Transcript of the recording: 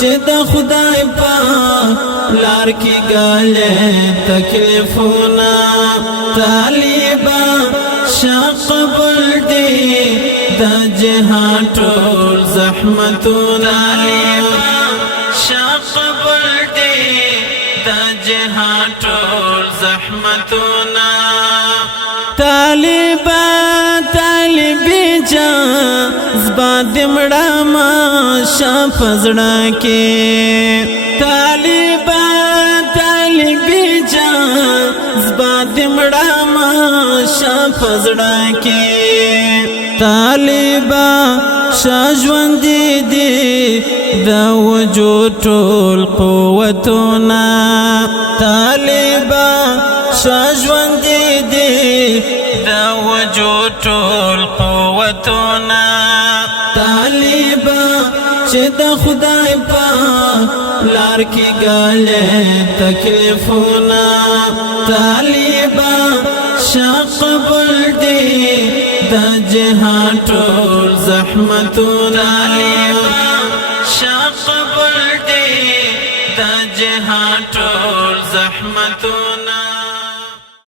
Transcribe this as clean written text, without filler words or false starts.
چې د خدای په لار کې ګالې تکلیفونه طالبا شقبل دې د جهان ټول زحمتونه شقبل دې د جهان ټول زحمتونه طالبا طالبي جان زبا دمړه ما شپزړه کې طالبا طالبي جان زبا دمړه ما شپزړه کې طالبا شاجوند دي د وجود ټول قوتونه طالبا شاجوند دي د وجود ټول قوتونه طالبا چې د خدای په لار کې ګالې تکلیفونه طالبا شقبل دې د جهان ټول زحمتونه شقبل دې د جهان ټول زحمتونه